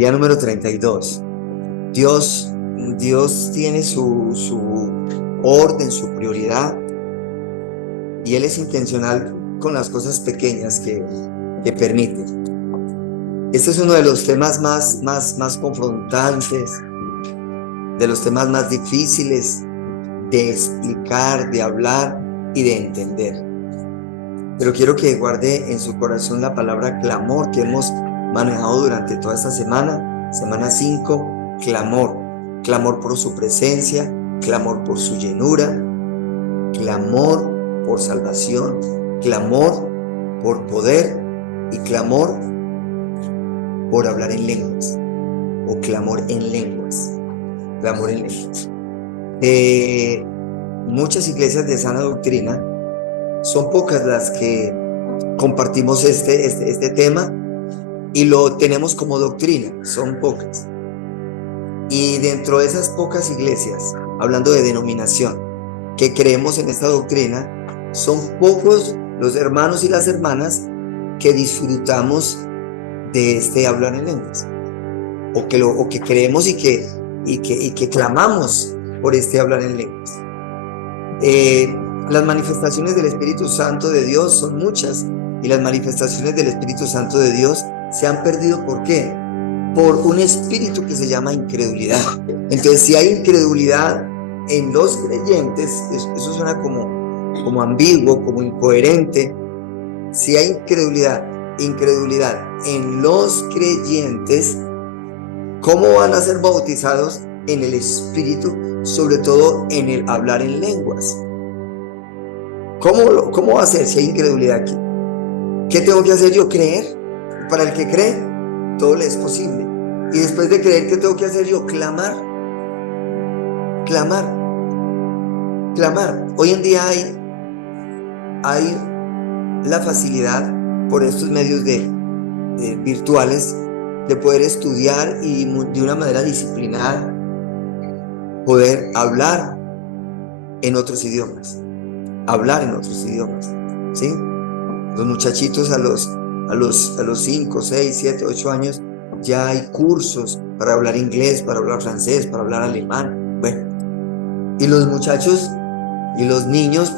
Día número 32. Dios tiene su orden, su prioridad, y Él es intencional con las cosas pequeñas que permite. Este es uno de los temas más confrontantes, de los temas más difíciles de explicar, de hablar y de entender. Pero quiero que guarde en su corazón la palabra clamor que hemos manejado durante toda esta semana, semana 5, clamor. Clamor por su presencia, clamor por su llenura, clamor por salvación, clamor por poder y clamor por hablar en lenguas, o clamor en lenguas, clamor en lenguas. Muchas iglesias de sana doctrina, son pocas las que compartimos este tema y lo tenemos como doctrina, son pocas. Y dentro de esas pocas iglesias, hablando de denominación, que creemos en esta doctrina, son pocos los hermanos y las hermanas que disfrutamos de este hablar en lenguas, o que creemos y que clamamos por este hablar en lenguas. Las manifestaciones del Espíritu Santo de Dios son muchas, y las manifestaciones del Espíritu Santo de Dios se han perdido. ¿Por qué? Por un espíritu que se llama incredulidad. Entonces, si hay incredulidad en los creyentes, eso suena como ambiguo, como incoherente. Si hay incredulidad en los creyentes, ¿cómo van a ser bautizados en el Espíritu, sobre todo en el hablar en lenguas? ¿Cómo va a ser si hay incredulidad aquí? ¿Qué tengo que hacer yo? Creer. Para el que cree, todo le es posible. Y después de creer, ¿qué tengo que hacer yo? Clamar. Hoy en día hay la facilidad por estos medios virtuales de poder estudiar y de una manera disciplinada poder hablar en otros idiomas. ¿Sí? Los muchachitos a los 5, 6, 7, 8 años ya hay cursos para hablar inglés, para hablar francés, para hablar alemán. Bueno, y los muchachos y los niños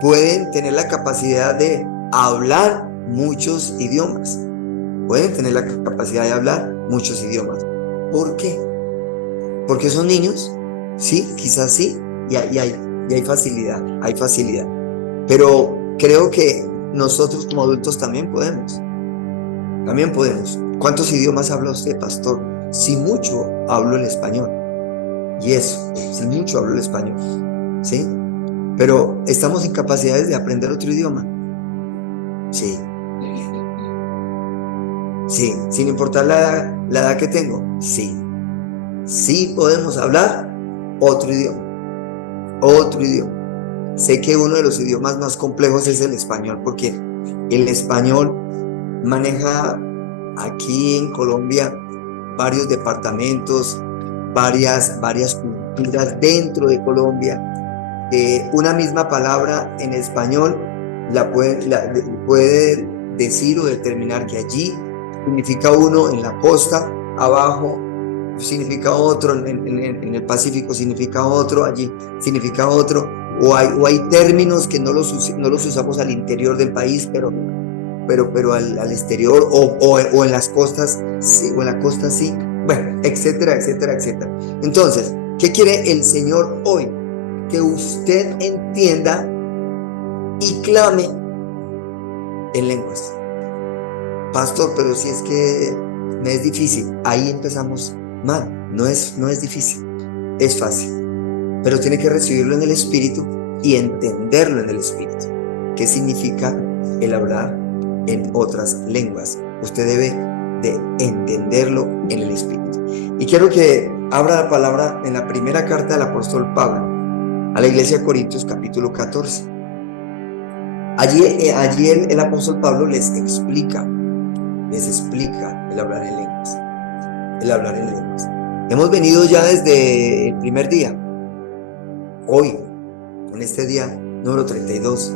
pueden tener la capacidad de hablar muchos idiomas. ¿Por qué? Porque son niños, sí, quizás sí, y hay facilidad. Pero creo que nosotros como adultos también podemos. ¿Cuántos idiomas habla usted, pastor? Si mucho, hablo el español. Y eso, si mucho, hablo el español. ¿Sí? Pero ¿estamos en capacidades de aprender otro idioma? Sí. Sin importar la edad que tengo. Sí podemos hablar otro idioma. Sé que uno de los idiomas más complejos es el español, porque el español maneja aquí en Colombia varios departamentos, varias culturas dentro de Colombia. Una misma palabra en español puede decir o determinar que allí significa uno en la costa, abajo significa otro, en el Pacífico significa otro, allí significa otro, o hay términos que no los usamos al interior del país, pero al exterior, o en las costas, sí, o en la costa sí, bueno, etcétera. Entonces, ¿qué quiere el Señor hoy? Que usted entienda y clame en lenguas. Pastor, pero si es que me es difícil. Ahí empezamos mal. No es difícil, es fácil, pero tiene que recibirlo en el Espíritu y entenderlo en el Espíritu. ¿Qué significa el hablar en otras lenguas? Usted debe de entenderlo en el Espíritu. Y quiero que abra la palabra en la primera carta del apóstol Pablo a la iglesia de Corintios, capítulo 14. Allí el apóstol Pablo les explica el hablar en lenguas. Hemos venido ya desde el primer día, hoy, en este día número 32,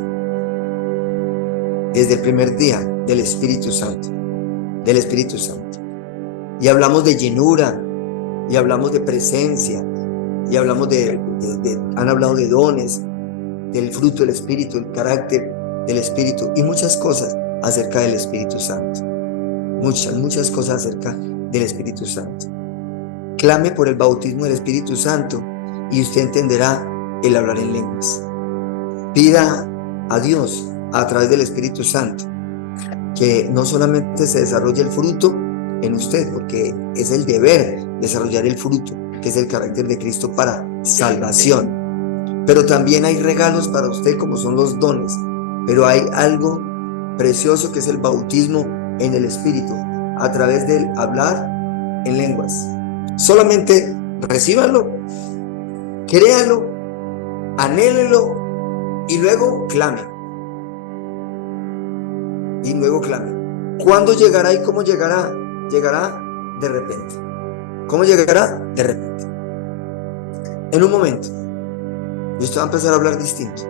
desde el primer día del Espíritu Santo. y hablamos de llenura, y hablamos de presencia, y hablamos han hablado de dones, del fruto del Espíritu, el carácter del Espíritu y muchas cosas acerca del Espíritu Santo. Muchas cosas acerca del Espíritu Santo. Clame por el bautismo del Espíritu Santo y usted entenderá el hablar en lenguas. Pida a Dios a través del Espíritu Santo que no solamente se desarrolle el fruto en usted, porque es el deber desarrollar el fruto, que es el carácter de Cristo para salvación, pero también hay regalos para usted como son los dones, pero hay algo precioso que es el bautismo en el Espíritu a través del hablar en lenguas. Solamente recíbanlo, créanlo, anhélenlo y luego clamen. Y luego clamen. ¿Cuándo llegará y cómo llegará? Llegará de repente. ¿Cómo llegará? De repente. En un momento. Y usted va a empezar a hablar distinto,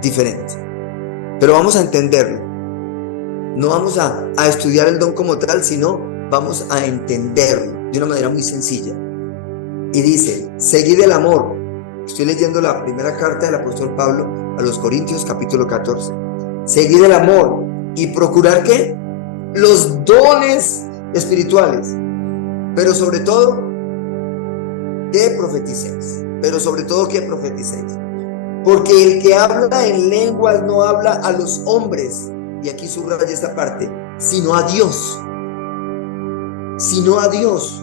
diferente. Pero vamos a entenderlo. No vamos a estudiar el don como tal, sino vamos a entenderlo de una manera muy sencilla. Y dice, seguid el amor. Estoy leyendo la primera carta del apóstol Pablo a los Corintios, capítulo 14. Seguid el amor y procurar ¿qué? Los dones espirituales, pero sobre todo que profeticéis. Pero sobre todo que profeticéis. Porque el que habla en lenguas no habla a los hombres, y aquí subraya esta parte, sino a Dios. Sino a Dios.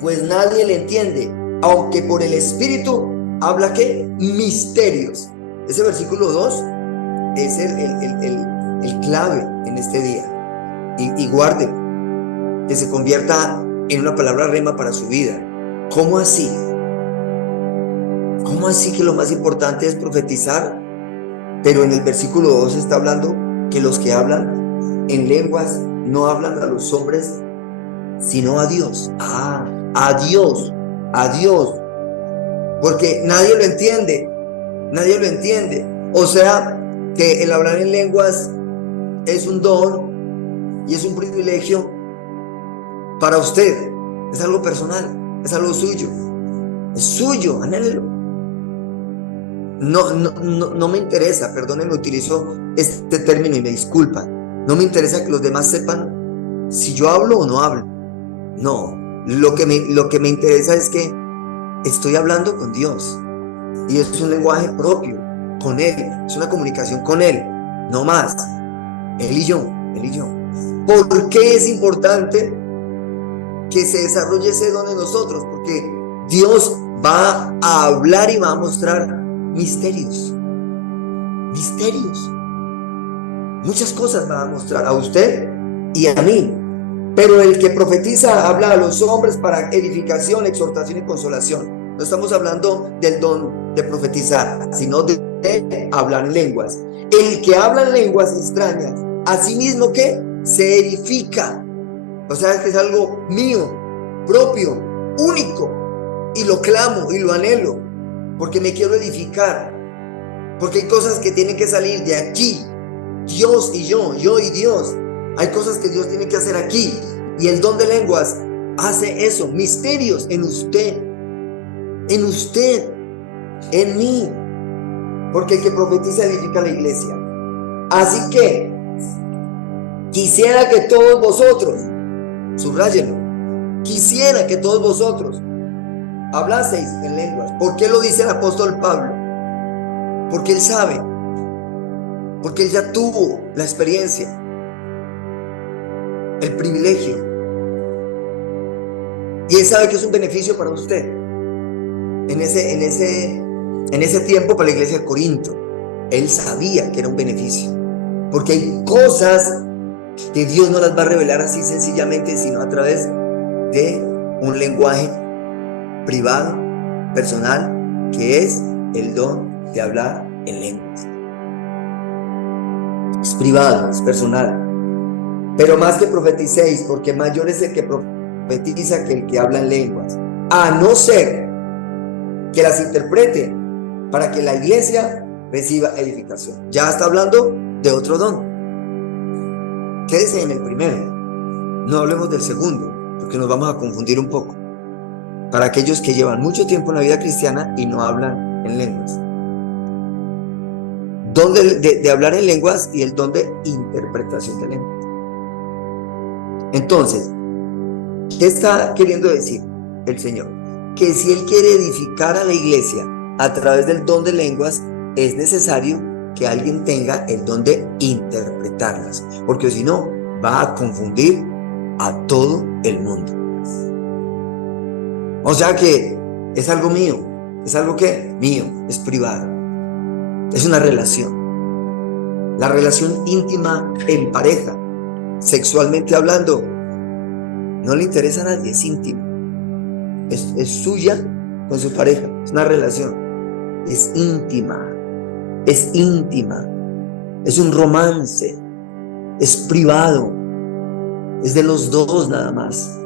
Pues nadie le entiende, aunque por el Espíritu habla ¿qué? Misterios. Ese versículo 2 es el clave en este día. Y guarde, que se convierta en una palabra rema para su vida. ¿Cómo así? ¿Cómo así que lo más importante es profetizar? Pero en el versículo 2 está hablando que los que hablan en lenguas no hablan a los hombres, sino a Dios. A Dios, a Dios. Porque nadie lo entiende. Nadie lo entiende. O sea, que el hablar en lenguas es un don y es un privilegio para usted. Es algo personal, es algo suyo. Es suyo, anhélelo. No me interesa, perdónenme, utilizo este término y me disculpan. No me interesa que los demás sepan si yo hablo o no hablo. No, lo que me interesa es que estoy hablando con Dios. Y es un lenguaje propio, con Él. Es una comunicación con Él, no más. Él y yo. ¿Por qué es importante que se desarrolle ese don en nosotros? Porque Dios va a hablar y va a mostrar misterios. Muchas cosas va a mostrar a usted y a mí. Pero el que profetiza habla a los hombres para edificación, exhortación y consolación. No estamos hablando del don de profetizar, sino de hablar en lenguas. El que habla en lenguas extrañas, asimismo que se edifica. O sea, que es algo mío, propio, único. Y lo clamo y lo anhelo, porque me quiero edificar. Porque hay cosas que tienen que salir de aquí. Dios y yo y Dios. Hay cosas que Dios tiene que hacer aquí. Y el don de lenguas hace eso. Misterios en usted. En mí. Porque el que profetiza edifica la iglesia. Así que quisiera que todos vosotros, subráyenlo, quisiera que todos vosotros hablaseis en lenguas. ¿Por qué lo dice el apóstol Pablo? Porque él sabe. Porque él ya tuvo la experiencia, el privilegio, y él sabe que es un beneficio para usted. En ese tiempo para la iglesia de Corinto, él sabía que era un beneficio, porque hay cosas que Dios no las va a revelar así sencillamente, sino a través de un lenguaje privado, personal, que es el don de hablar en lenguas. Es privado, es personal. Pero más que profeticéis, porque mayor es el que profetiza que el que habla en lenguas, a no ser que las interprete para que la iglesia reciba edificación. Ya está hablando de otro don. Quédese en el primero. No hablemos del segundo, porque nos vamos a confundir un poco. Para aquellos que llevan mucho tiempo en la vida cristiana y no hablan en lenguas. Don de hablar en lenguas y el don de interpretación de lenguas. Entonces, ¿qué está queriendo decir el Señor? Que si Él quiere edificar a la iglesia a través del don de lenguas, es necesario que alguien tenga el don de interpretarlas, porque si no, va a confundir a todo el mundo. O sea que es algo mío. ¿Es algo que? Mío, es privado. Es una relación. La relación íntima en pareja, sexualmente hablando, no le interesa a nadie, es íntima. Es suya con su pareja, es una relación. Es íntima, es íntima, es un romance, es privado, es de los dos nada más.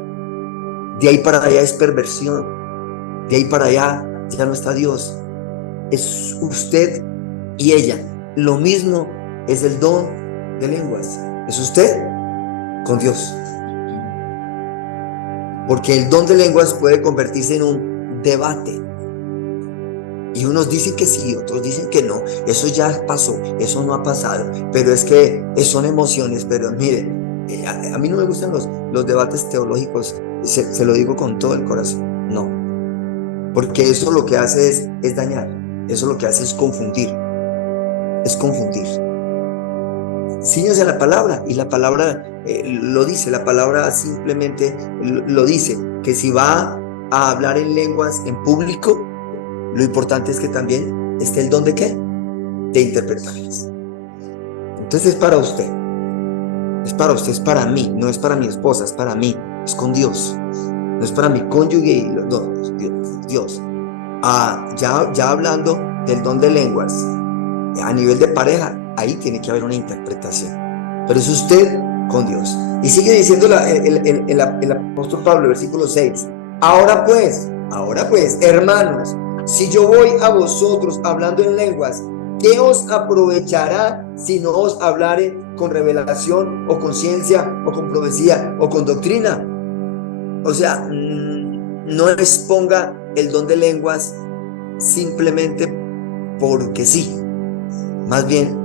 De ahí para allá es perversión, de ahí para allá ya no está Dios. Es usted y ella. Lo mismo es el don de lenguas. Es usted con Dios. Porque el don de lenguas puede convertirse en un debate. Y unos dicen que sí, otros dicen que no. Eso ya pasó, eso no ha pasado. Pero es que son emociones. Pero mire, a mí no me gustan los debates teológicos. Se lo digo con todo el corazón. No. Porque eso lo que hace es dañar. Eso lo que hace es confundir. Es confundir. Síñase a la palabra. Y la palabra lo dice. La palabra simplemente lo dice. Que si va a hablar en lenguas en público, lo importante es que también esté el don de ¿qué? De interpretarlas. Entonces es para usted. Es para usted, es para mí. No es para mi esposa, es para mí. Es con Dios. No es para mi cónyuge. No, Dios. Ya hablando del don de lenguas, a nivel de pareja, ahí tiene que haber una interpretación. Pero es usted con Dios. Y sigue diciendo el apóstol Pablo, versículo 6. Ahora pues, hermanos, si yo voy a vosotros hablando en lenguas, ¿qué os aprovechará si no os hablare con revelación o con ciencia o con profecía o con doctrina? O sea, no exponga el don de lenguas simplemente porque sí. Más bien,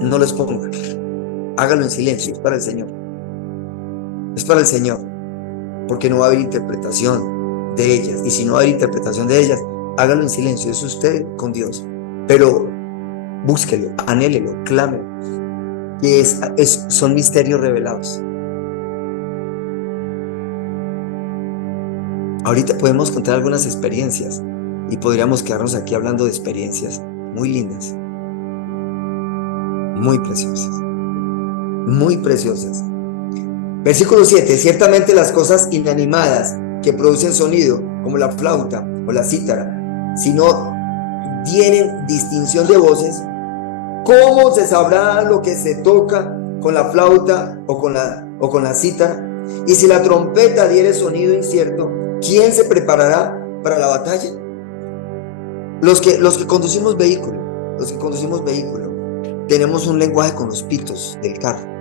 no lo exponga. Hágalo en silencio, es para el Señor. Es para el Señor. Porque no va a haber interpretación de ellas. Y si no va a haber interpretación de ellas, hágalo en silencio, es usted con Dios. Pero búsquelo, anhélelo, clámelo. Que son misterios revelados. Ahorita podemos contar algunas experiencias y podríamos quedarnos aquí hablando de experiencias muy lindas, muy preciosas, muy preciosas. Versículo 7. Ciertamente las cosas inanimadas que producen sonido, como la flauta o la cítara, si no tienen distinción de voces, ¿cómo se sabrá lo que se toca con la flauta o con la cítara? Y si la trompeta diere sonido incierto, ¿quién se preparará para la batalla? Los que conducimos vehículo, tenemos un lenguaje con los pitos del carro.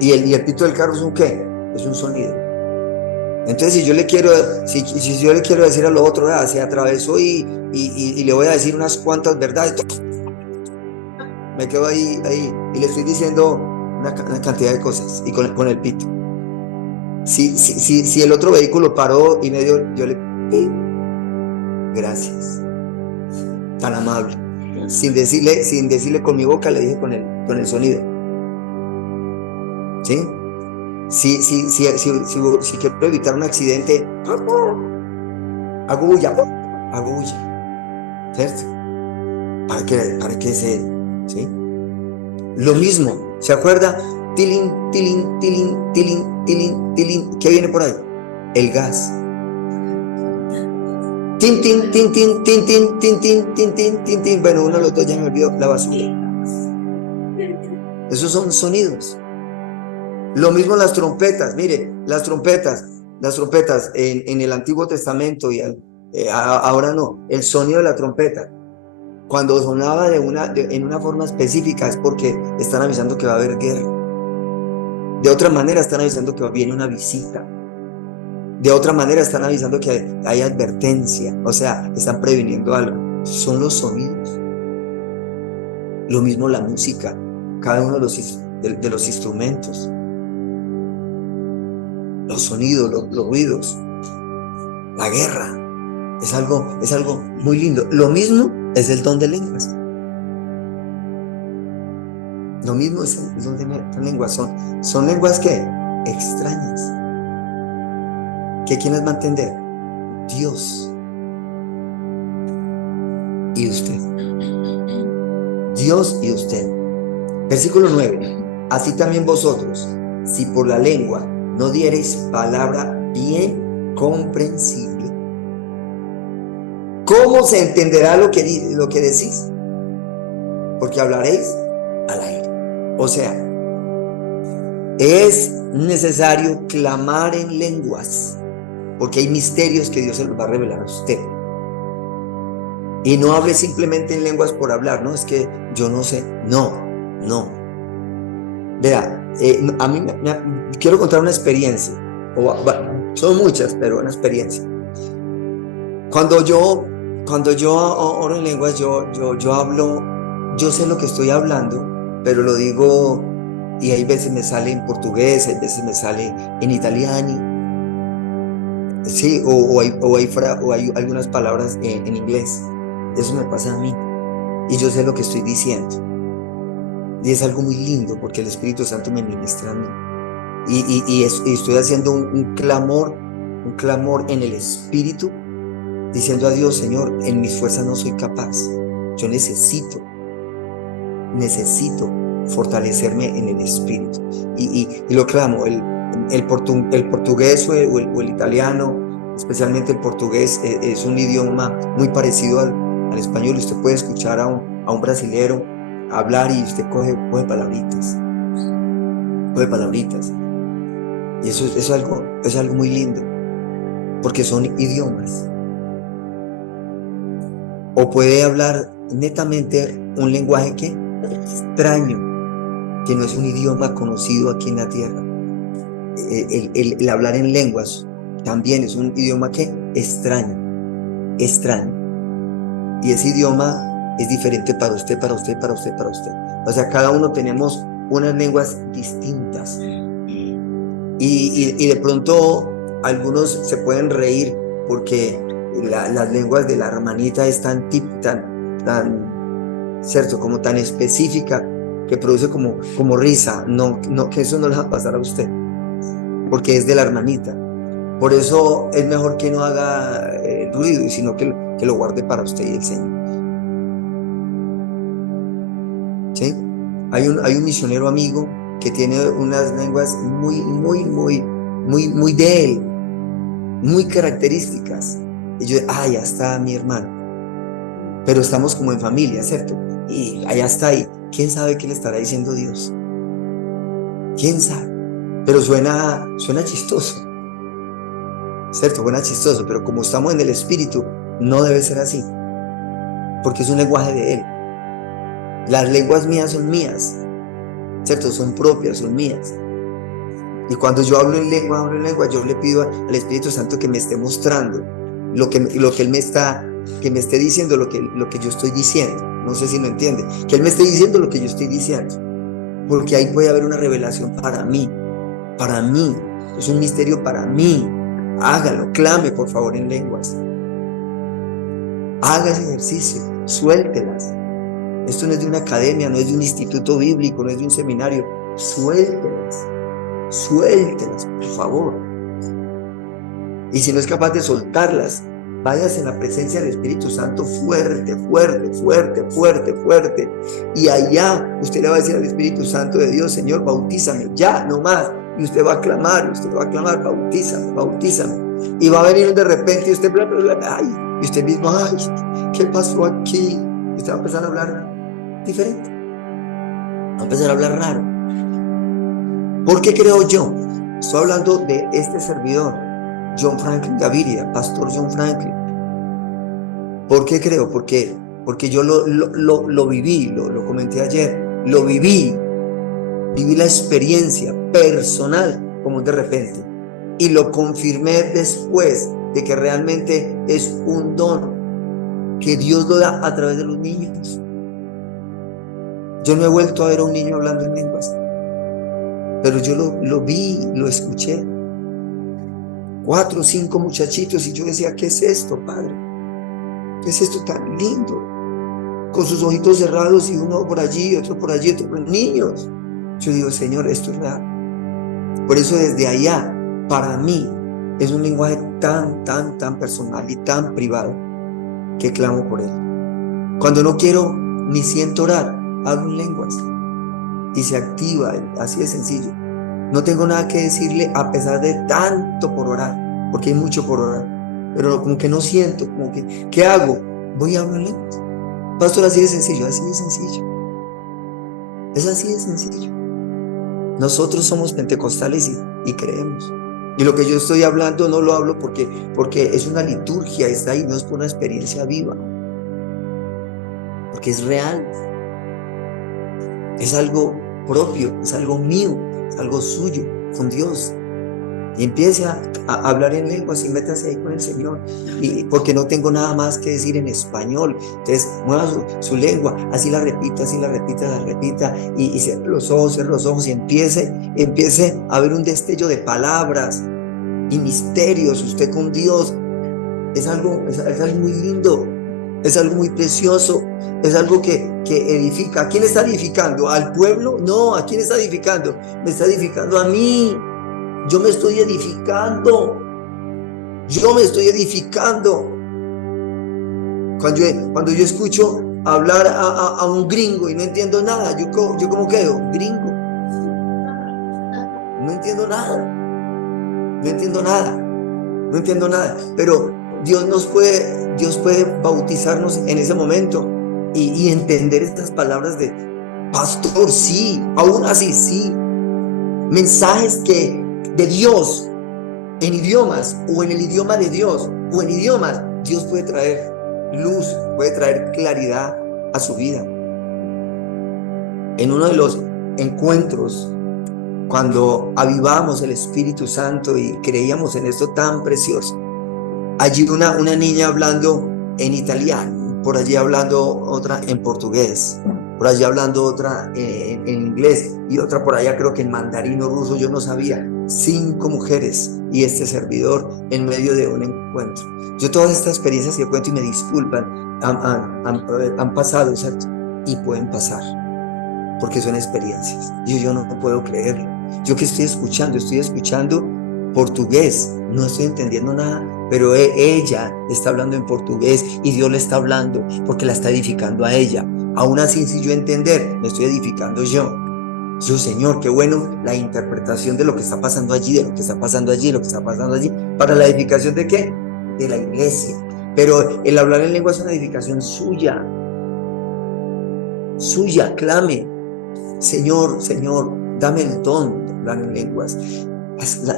Y el pito del carro es un ¿qué? Es un sonido. Entonces si yo le quiero decir a lo otro, se atravesó y le voy a decir unas cuantas verdades, me quedo ahí y le estoy diciendo una cantidad de cosas y con el pito. Si el otro vehículo paró y me dio, yo le gracias, tan amable, sin decirle con mi boca, le dije con el sonido. ¿Sí? Si quiero evitar un accidente, hago bulla, ¿cierto? Para que ¿sí? Lo mismo, ¿se acuerda? Tilín, tilín, tilín, tilín, tilín, tilín. ¿Qué viene por ahí? El gas. Tin, tin, tin, tin, tin, tin, tin, tin, tin, tin, tin, tin. Bueno, uno de los dos ya me olvidó, la basura. Esos son sonidos. Lo mismo las trompetas. Mire, las trompetas en el Antiguo Testamento y ahora no. El sonido de la trompeta, cuando sonaba en una forma específica, es porque están avisando que va a haber guerra. De otra manera están avisando que viene una visita. De otra manera están avisando que hay advertencia. O sea, están previniendo algo. Son los sonidos. Lo mismo la música. Cada uno de los instrumentos. Los sonidos, los ruidos. La guerra. Es algo muy lindo. Lo mismo es el don de lenguas. Lo mismo es el don de lenguas. Son lenguas que extrañas. ¿Que quién las va a entender? Dios y usted. Dios y usted. Versículo 9. Así también vosotros, si por la lengua no diereis palabra bien comprensible, ¿cómo se entenderá lo que decís? Porque hablaréis al aire. O sea, es necesario clamar en lenguas, porque hay misterios que Dios se los va a revelar a usted. Y no hable simplemente en lenguas por hablar, no, es que yo no sé. No. Vea, a mí quiero contar una experiencia. Son muchas, pero una experiencia. Cuando yo oro en lenguas, yo hablo, yo sé lo que estoy hablando, pero lo digo, y hay veces me sale en portugués, hay veces me sale en italiano, sí, o hay algunas palabras en inglés. Eso me pasa a mí, y yo sé lo que estoy diciendo, y es algo muy lindo, porque el Espíritu Santo me ministra a mí, y estoy haciendo un clamor en el Espíritu, diciendo a Dios: Señor, en mis fuerzas no soy capaz, yo necesito fortalecerme en el Espíritu, y lo clamo. El portugués o el italiano, especialmente el portugués, es un idioma muy parecido al español. Usted puede escuchar a un brasilero hablar y usted coge palabritas, y eso es algo muy lindo, porque son idiomas. O puede hablar netamente un lenguaje que extraño, que no es un idioma conocido aquí en la tierra. El hablar en lenguas también es un idioma que extraño, y ese idioma es diferente para usted. O sea, cada uno tenemos unas lenguas distintas, y de pronto algunos se pueden reír porque las lenguas de la hermanita es tan cierto, como tan específica, que produce como risa. No, que eso no le va a pasar a usted, porque es de la hermanita. Por eso es mejor que no haga ruido, sino que lo guarde para usted y el Señor. ¿Sí? Hay un misionero amigo que tiene unas lenguas muy de él, muy características. Y yo, ya está mi hermano. Pero estamos como en familia, ¿cierto? Y allá está ahí. ¿Quién sabe qué le estará diciendo Dios? ¿Quién sabe? Pero suena chistoso, ¿cierto? Suena chistoso, pero como estamos en el Espíritu, no debe ser así, porque es un lenguaje de Él. Las lenguas mías son mías, ¿cierto? Son propias, son mías. Y cuando yo hablo en lengua, yo le pido al Espíritu Santo que me esté mostrando lo que Él que me esté diciendo lo que yo estoy diciendo. No sé si lo entiende. Que Él me esté diciendo lo que yo estoy diciendo, porque ahí puede haber una revelación para mí. Es un misterio para mí. Hágalo, clame por favor en lenguas. Haga ese ejercicio, suéltelas. Esto no es de una academia, no es de un instituto bíblico, no es de un seminario. Suéltelas, por favor. Y si no es capaz de soltarlas, váyase en la presencia del Espíritu Santo fuerte. Y allá usted le va a decir al Espíritu Santo de Dios: Señor, bautízame, ya, no más. Y usted va a clamar, bautízame. Y va a venir de repente y usted, y usted mismo, ¿qué pasó aquí? Y usted va a empezar a hablar diferente. Va a empezar a hablar raro. ¿Por qué creo yo? Estoy hablando de este servidor, John Franklin Gaviria, pastor John Franklin. ¿Por qué creo? Porque yo lo viví, lo comenté ayer, lo viví. Viví la experiencia personal como de repente. Y lo confirmé después de que realmente es un don que Dios lo da a través de los niños. Yo no he vuelto a ver a un niño hablando en lenguas, pero yo lo vi, lo escuché. 4 o 5 muchachitos y yo decía, ¿qué es esto, Padre? ¿Qué es esto tan lindo? Con sus ojitos cerrados y uno por allí, otro por allí, otro por allí. Niños. Yo digo, Señor, esto es real. Por eso desde allá, para mí, es un lenguaje tan personal y tan privado que clamo por él. Cuando no quiero ni siento orar, hablo en lenguas y se activa, así de sencillo. No tengo nada que decirle a pesar de tanto por orar, porque hay mucho por orar, pero como que no siento, como que, ¿qué hago? Voy a hablar en lenguas. Pastor, así de sencillo, así de sencillo. Es así de sencillo. Nosotros somos pentecostales y creemos. Y lo que yo estoy hablando no lo hablo porque es una liturgia, está ahí, no es por una experiencia viva. Porque es real. Es algo propio, es algo mío, es algo suyo con Dios. Y empiece a hablar en lenguas y métase ahí con el Señor. Y porque no tengo nada más que decir en español. Entonces, mueva su lengua, así la repita, la repita. Y cierre los ojos y empiece a ver un destello de palabras y misterios. Usted con Dios es algo muy lindo, es algo muy precioso, es algo que edifica. ¿A quién está edificando? ¿Al pueblo? No, ¿a quién está edificando? Me está edificando a mí. Yo me estoy edificando. Cuando yo escucho hablar a un gringo y no entiendo nada, yo como quedo, gringo. No entiendo nada. Pero Dios puede bautizarnos en ese momento y entender estas palabras de pastor, sí, aún así, sí. Mensajes de Dios en idiomas o en el idioma de Dios o en idiomas, Dios puede traer luz, puede traer claridad a su vida. En uno de los encuentros, cuando avivamos el Espíritu Santo y creíamos en esto tan precioso, allí una niña hablando en italiano, por allí hablando otra en portugués, por allí hablando otra en inglés y otra por allá creo que en mandarín o ruso, yo no sabía. 5 mujeres y este servidor en medio de un encuentro. Yo todas estas experiencias que cuento y me disculpan han pasado, exacto, y pueden pasar porque son experiencias. Yo no puedo creerlo. Yo que estoy escuchando portugués, no estoy entendiendo nada, pero ella está hablando en portugués y Dios le está hablando porque la está edificando a ella. Aún así, si yo entender, me estoy edificando yo. Señor, qué bueno la interpretación de lo que está pasando allí, para la edificación ¿de qué? De la iglesia. Pero el hablar en lengua es una edificación suya, clame, Señor, dame el don de hablar en lenguas,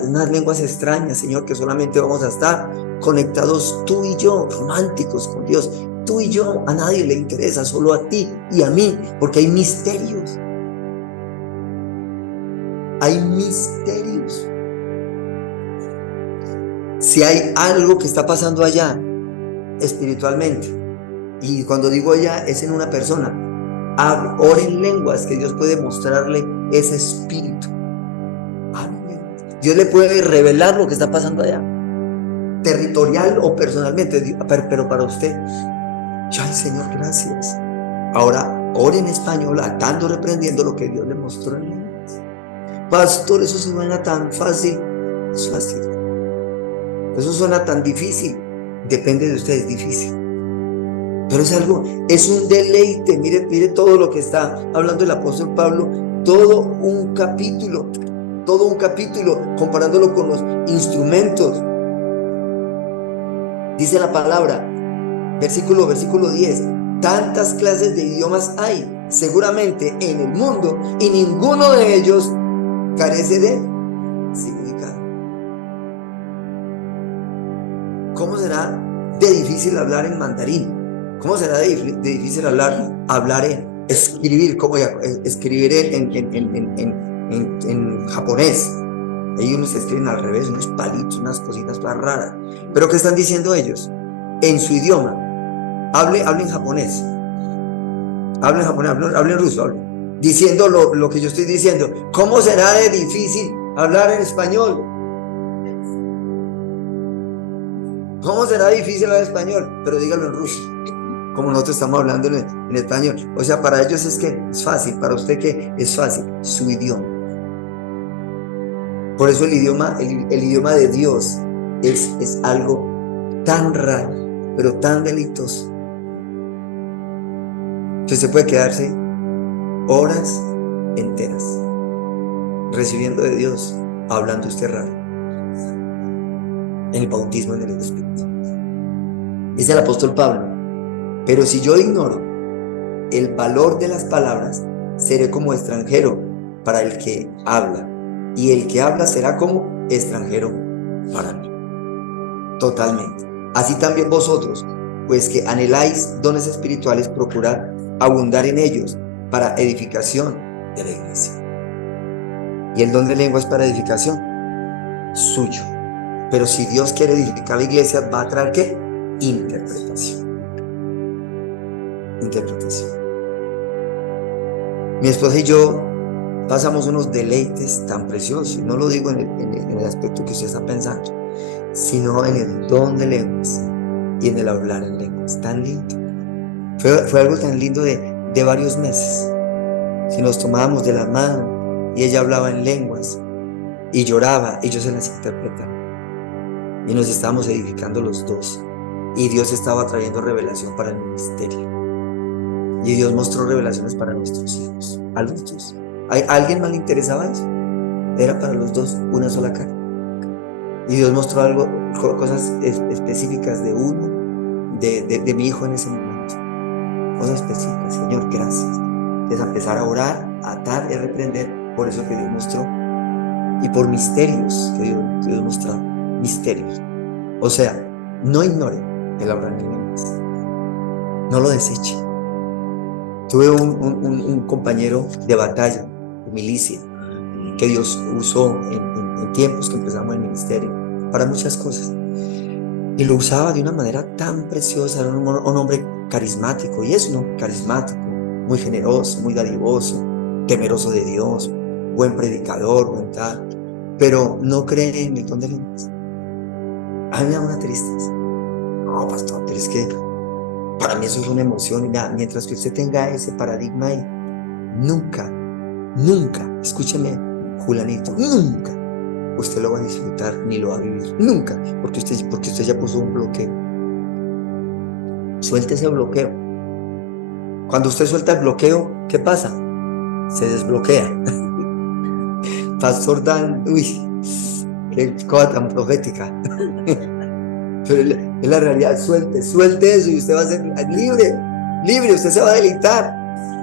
unas lenguas extrañas, Señor, que solamente vamos a estar conectados tú y yo, románticos con Dios, tú y yo, a nadie le interesa, solo a ti y a mí, porque hay misterios. Si hay algo que está pasando allá espiritualmente, y cuando digo allá es en una persona, ore en lenguas que Dios puede mostrarle ese espíritu. Dios le puede revelar lo que está pasando allá, territorial o personalmente, pero para usted, ay Señor, gracias. Ahora ore en español, atando, reprendiendo lo que Dios le mostró en lenguas. Pastor, eso suena tan fácil. Es fácil. Eso suena tan difícil. Depende de usted, es difícil. Pero es un deleite. Mire todo lo que está hablando el apóstol Pablo. Todo un capítulo, comparándolo con los instrumentos. Dice la palabra, versículo 10. Tantas clases de idiomas hay, seguramente en el mundo, y ninguno de ellos carece de significado. ¿Cómo será de difícil hablar en mandarín? ¿Cómo será de difícil escribir en japonés. Hay unos que escriben al revés, unos palitos, unas cositas todas raras. Pero ¿qué están diciendo ellos? En su idioma. Hable en japonés. Hable en japonés, hable en ruso, hable. Diciendo lo que yo estoy diciendo. ¿Cómo será de difícil hablar en español? ¿Cómo será difícil hablar español? Pero dígalo en ruso, como nosotros estamos hablando en español. O sea, para ellos es que es fácil, para usted que es fácil, su idioma. Por eso el idioma de Dios es algo tan raro, pero tan deleitoso, que usted puede quedarse horas enteras recibiendo de Dios, hablando usted raro, en el bautismo en el Espíritu. Dice el apóstol Pablo: pero si yo ignoro el valor de las palabras, seré como extranjero para el que habla, y el que habla será como extranjero para mí. Totalmente. Así también vosotros, pues que anheláis dones espirituales, procurad abundar en ellos para edificación de la iglesia. Y el don de lengua es para edificación suyo. Pero si Dios quiere edificar la iglesia, va a traer ¿qué? Interpretación. Mi esposa y yo pasamos unos deleites tan preciosos. No lo digo en el aspecto que usted está pensando, sino en el don de lenguas y en el hablar en lenguas. Tan lindo. Fue algo tan lindo de varios meses. Si nos tomábamos de la mano y ella hablaba en lenguas y lloraba y yo se las interpretaba. Y nos estábamos edificando los dos. Y Dios estaba trayendo revelación para el ministerio. Y Dios mostró revelaciones para nuestros hijos, a los dos. ¿A alguien más le interesaba eso? Era para los dos una sola cara. Y Dios mostró cosas específicas de uno, de mi hijo en ese momento. Cosas específicas. Señor, gracias. Es empezar a orar, a atar y a reprender por eso que Dios mostró. Y por misterios que Dios mostró. Misterios. O sea, no ignore el hablar en lenguas. No lo deseche. Tuve un compañero de batalla, de milicia, que Dios usó en tiempos que empezamos el ministerio para muchas cosas. Y lo usaba de una manera tan preciosa. Era un hombre carismático, y es un hombre carismático, muy generoso, muy dadivoso, temeroso de Dios, buen predicador, buen tal, pero no cree en el don de lenguas. A mí me da una tristeza. No, pastor, pero es que para mí eso es una emoción. Y nada, mientras que usted tenga ese paradigma ahí, nunca, escúcheme, Julanito, nunca usted lo va a disfrutar ni lo va a vivir. Nunca, porque usted ya puso un bloqueo. Suelte ese bloqueo. Cuando usted suelta el bloqueo, ¿qué pasa? Se desbloquea. Pastor Dan, uy, qué cosa tan profética. Pero es la realidad. Suelte eso y usted va a ser libre, usted se va a deleitar.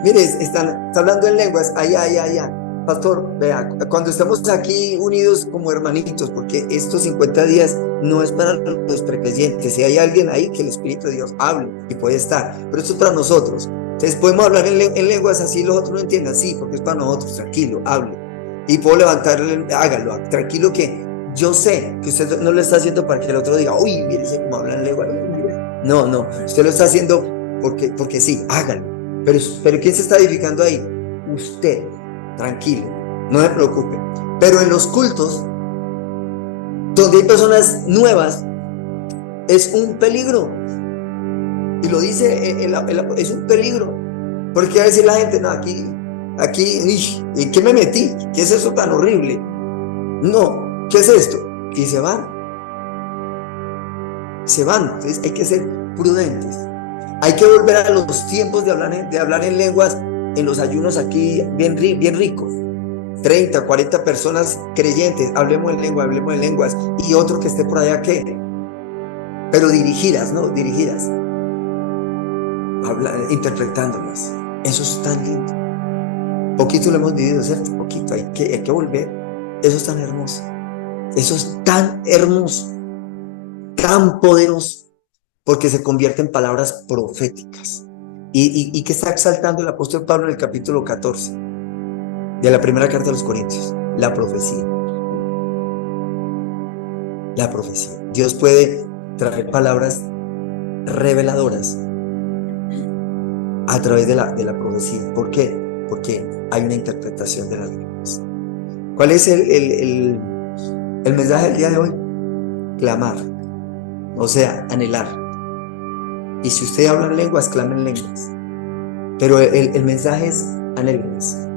Mire, está hablando en lenguas, allá. Pastor, vea, cuando estamos aquí unidos como hermanitos, porque estos 50 días no es para los precreyentes. Si hay alguien ahí, que el Espíritu de Dios hable y puede estar, pero esto es para nosotros. Entonces podemos hablar en lenguas así los otros no entiendan, sí, porque es para nosotros. Tranquilo, hable. Y puedo levantarle, hágalo, tranquilo, que yo sé que usted no lo está haciendo para que el otro diga, uy, mire cómo habla en lengua. No, usted lo está haciendo porque sí, hágalo. Pero ¿quién se está edificando ahí? Usted, tranquilo, no se preocupe. Pero en los cultos, donde hay personas nuevas, es un peligro. Y lo dice, es un peligro. Porque va a decir la gente, no, aquí, ¿y qué me metí? ¿Qué es eso tan horrible? No, ¿qué es esto? Y se van. Entonces hay que ser prudentes. Hay que volver a los tiempos de hablar en lenguas, en los ayunos aquí, bien ricos. 30, 40 personas creyentes, hablemos en lenguas, y otro que esté por allá, ¿qué? Pero dirigidas, interpretándolas. Eso es tan lindo. Poquito lo hemos vivido, ¿cierto? Poquito, hay que volver. Eso es tan hermoso. Tan poderoso, porque se convierte en palabras proféticas. ¿Y que está exaltando el apóstol Pablo en el capítulo 14? de la primera carta de los Corintios, la profecía. La profecía. Dios puede traer palabras reveladoras a través de la profecía. ¿Por qué? Porque hay una interpretación de las lenguas. ¿Cuál es el mensaje del día de hoy? Clamar, o sea, anhelar. Y si usted habla en lenguas, clame en lenguas. Pero el mensaje es anhelenlas.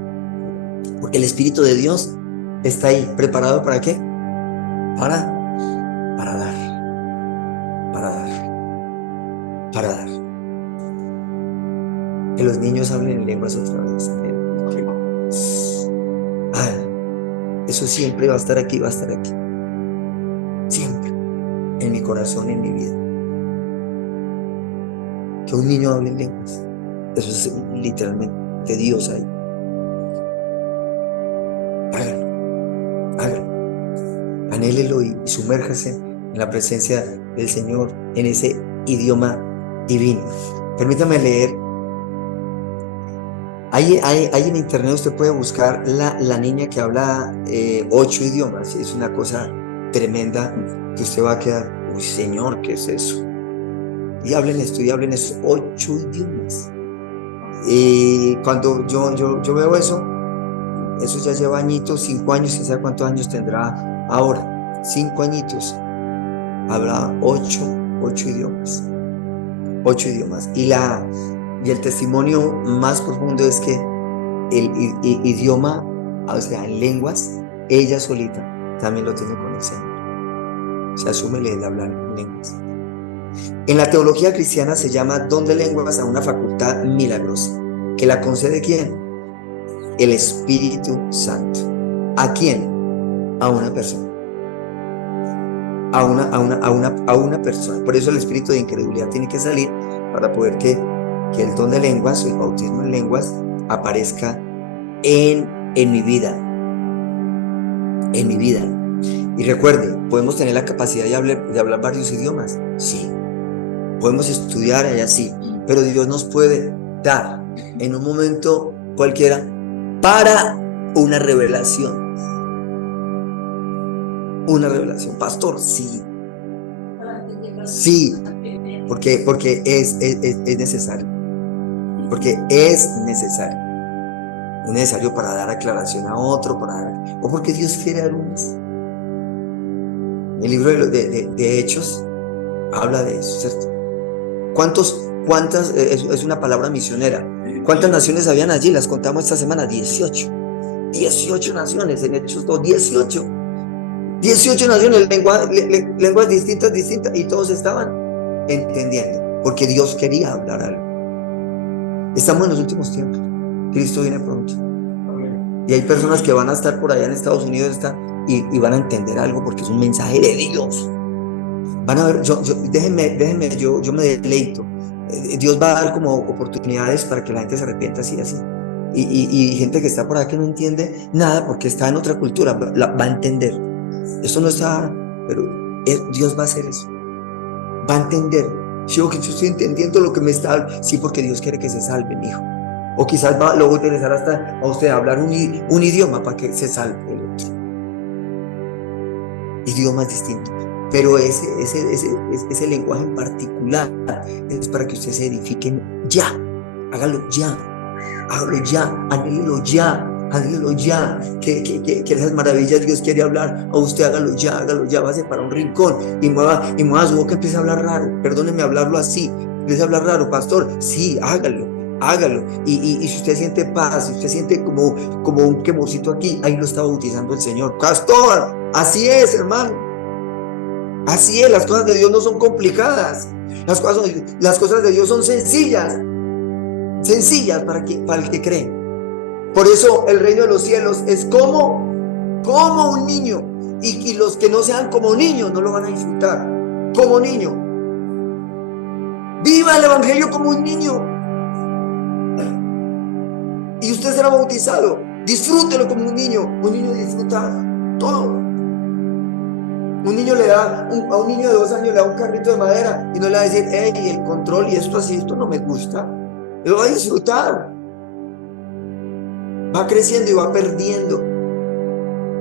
Porque el Espíritu de Dios está ahí, preparado ¿para qué? Para dar, para dar, para dar. Que los niños hablen en lenguas otra vez. Eso siempre va a estar aquí, va a estar aquí. Siempre. En mi corazón, en mi vida. Que un niño hable en lenguas. Eso es literalmente Dios ahí. Hágalo. Anhélelo y sumérjase en la presencia del Señor, en ese idioma divino. Permítame leer. Ahí en internet usted puede buscar la niña que habla 8 idiomas. Es una cosa tremenda que usted va a quedar, uy, Señor, ¿qué es eso? Y hablen esto, 8 idiomas. Y cuando yo veo eso ya lleva añitos, 5 años, quién sabe cuántos años tendrá ahora. 5 añitos. Habla 8 idiomas. 8 idiomas. Y el testimonio más profundo es que el idioma, o sea, en lenguas, ella solita también lo tiene con el Señor. Se asume el hablar en lenguas. En la teología cristiana se llama don de lenguas a una facultad milagrosa. ¿Que la concede quién? El Espíritu Santo. ¿A quién? A una persona. A una persona. Por eso el espíritu de incredulidad tiene que salir para poder que el don de lenguas o el bautismo en lenguas aparezca en mi vida. En mi vida. Y recuerde, podemos tener la capacidad de hablar varios idiomas. Sí. Podemos estudiar allá, sí. Pero Dios nos puede dar en un momento cualquiera para una revelación. Una revelación. Pastor, sí. Sí. Porque es necesario. Porque es necesario. Es necesario para dar aclaración a otro, o porque Dios quiere dar unas. El libro de Hechos habla de eso, ¿cierto? ¿Cuántas? Es una palabra misionera. ¿Cuántas naciones habían allí? Las contamos esta semana. 18 naciones en Hechos 2. 18 naciones, lenguas distintas, y todos estaban entendiendo, porque Dios quería hablar algo. Estamos en los últimos tiempos. Cristo viene pronto. Y hay personas que van a estar por allá en Estados Unidos y van a entender algo, porque es un mensaje de Dios. Van a ver, déjenme, yo me deleito. Dios va a dar como oportunidades para que la gente se arrepienta así. Y gente que está por acá que no entiende nada porque está en otra cultura, va a entender. Eso no está, pero Dios va a hacer eso. Va a entender. Si yo estoy entendiendo lo que me está, sí, porque Dios quiere que se salve, mi hijo. O quizás lo va a utilizar hasta a usted hablar un idioma para que se salve el otro. Idiomas distintos. Pero ese lenguaje en particular es para que usted se edifique ya. Hágalo ya. Anhélelo ya. Que esas maravillas Dios quiere hablar a usted. Hágalo ya. Váyase para un rincón y mueva su boca, empiece a hablar raro. Perdóneme hablarlo así. Empiece a hablar raro, pastor. Sí, hágalo. Y si usted siente paz, si usted siente como un quemorcito aquí, ahí lo está bautizando el Señor. Pastor, así es, hermano. Así es, las cosas de Dios no son complicadas. Las cosas de Dios son sencillas para el que cree. Por eso el reino de los cielos es como un niño. Y los que no sean como niños no lo van a disfrutar. Como niño. Viva el evangelio como un niño. Y usted será bautizado. Disfrútelo como un niño. Un niño disfruta todo. Un niño a un niño de 2 años le da un carrito de madera y no le va a decir, hey, el control y esto así, esto no me gusta. Lo va a disfrutar. Va creciendo y va perdiendo.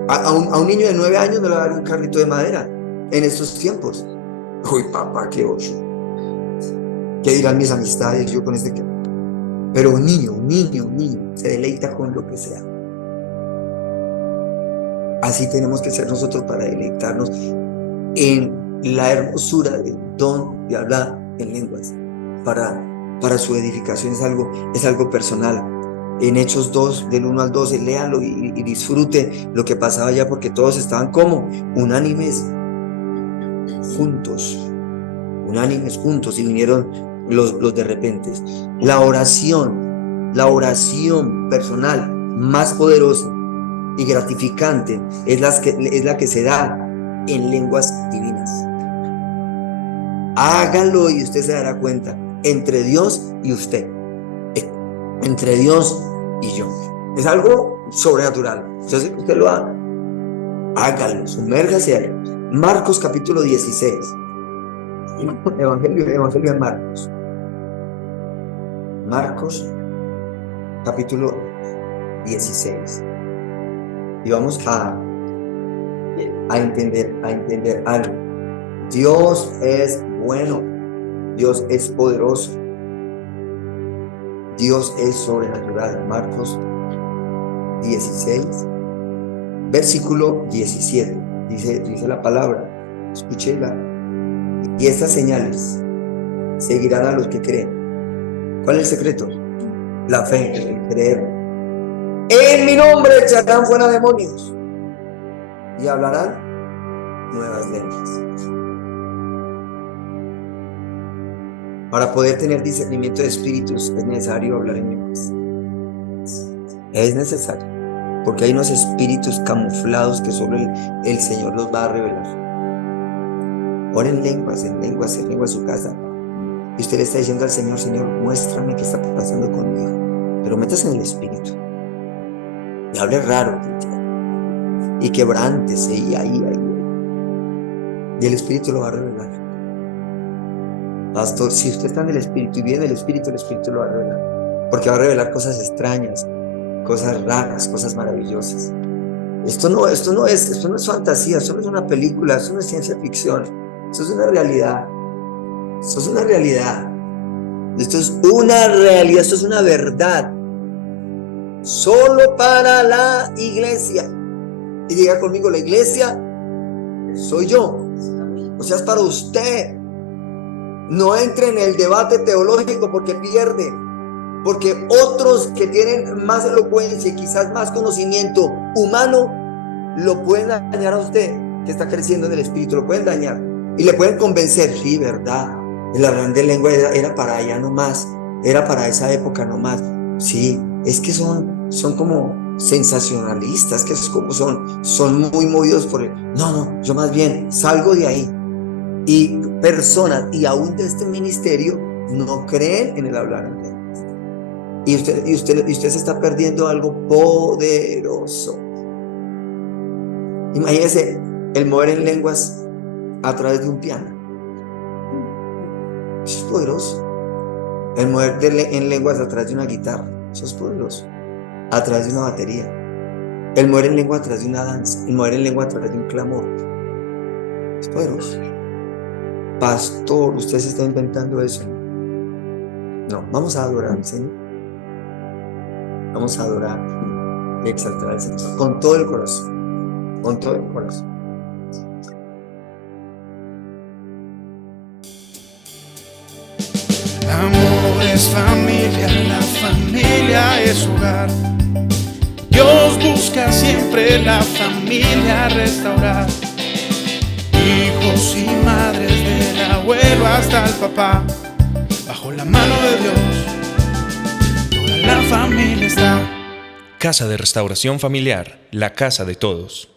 A un niño de 9 años no le va a dar un carrito de madera en estos tiempos. Uy, papá, qué ocho. ¿Qué dirán mis amistades yo con este que? Pero un niño se deleita con lo que sea. Así tenemos que ser nosotros para deleitarnos en la hermosura del don de hablar en lenguas. Para su edificación es algo personal. En Hechos 2, del 1 al 12, léalo y disfrute lo que pasaba allá, porque todos estaban como unánimes juntos y vinieron los de repente. La oración personal más poderosa y gratificante es la que se da en lenguas divinas. Hágalo y usted se dará cuenta, entre Dios y usted, entre Dios y yo. Es algo sobrenatural. Entonces, usted lo haga. Hágalo, sumérgase ahí. Marcos capítulo 16. Evangelio de Marcos. Marcos capítulo 16. Y vamos a entender algo. Dios es bueno. Dios es poderoso. Dios es sobrenatural. Marcos 16, versículo 17. Dice la palabra. Escúchela. Y estas señales seguirán a los que creen. ¿Cuál es el secreto? La fe, el creer. En mi nombre echarán fuera demonios y hablarán nuevas lenguas. Para poder tener discernimiento de espíritus es necesario hablar en lenguas. Es necesario, porque hay unos espíritus camuflados que solo el Señor los va a revelar. Ora en lenguas su casa. Y usted le está diciendo al Señor: Señor, muéstrame qué está pasando conmigo. Pero métase en el espíritu. Y hable raro. Y quebrántese y ahí. Y el espíritu lo va a revelar. Pastor, si usted está en el espíritu y viene el espíritu lo va a revelar. Porque va a revelar cosas extrañas, cosas raras, cosas maravillosas. Esto no es fantasía, esto no es una película, esto no es ciencia ficción. Esto es una realidad. Esto es una realidad. Esto es una verdad. Solo para la iglesia. Y diga conmigo: la iglesia soy yo. O sea, es para usted. No entre en el debate teológico porque pierde. Porque otros que tienen más elocuencia y quizás más conocimiento humano lo pueden dañar a usted, que está creciendo en el espíritu. Lo pueden dañar y le pueden convencer: sí, verdad, el hablar de lengua era para allá nomás, era para esa época nomás. Sí, es que son como sensacionalistas, que es como son muy movidos por el... No, yo más bien salgo de ahí. Y personas, y aún de este ministerio, no creen en el hablar en lenguas. Y usted se está perdiendo algo poderoso. Imagínese el mover en lenguas a través de un piano. Eso es poderoso. El mover en lenguas a través de una guitarra. Eso es poderoso. A través de una batería. El mover en lengua a través de una danza. El mover en lengua a través de un clamor. Es poderoso. Pastor, usted se está inventando eso. No, vamos a adorar al Señor. Vamos a adorar y exaltar al Señor con todo el corazón. Con todo el corazón. Amor es familia, la familia es hogar. Dios busca siempre la familia restaurar. Hijos y madres, del abuelo hasta el papá, bajo la mano de Dios, toda la familia está. Casa de Restauración Familiar, la casa de todos.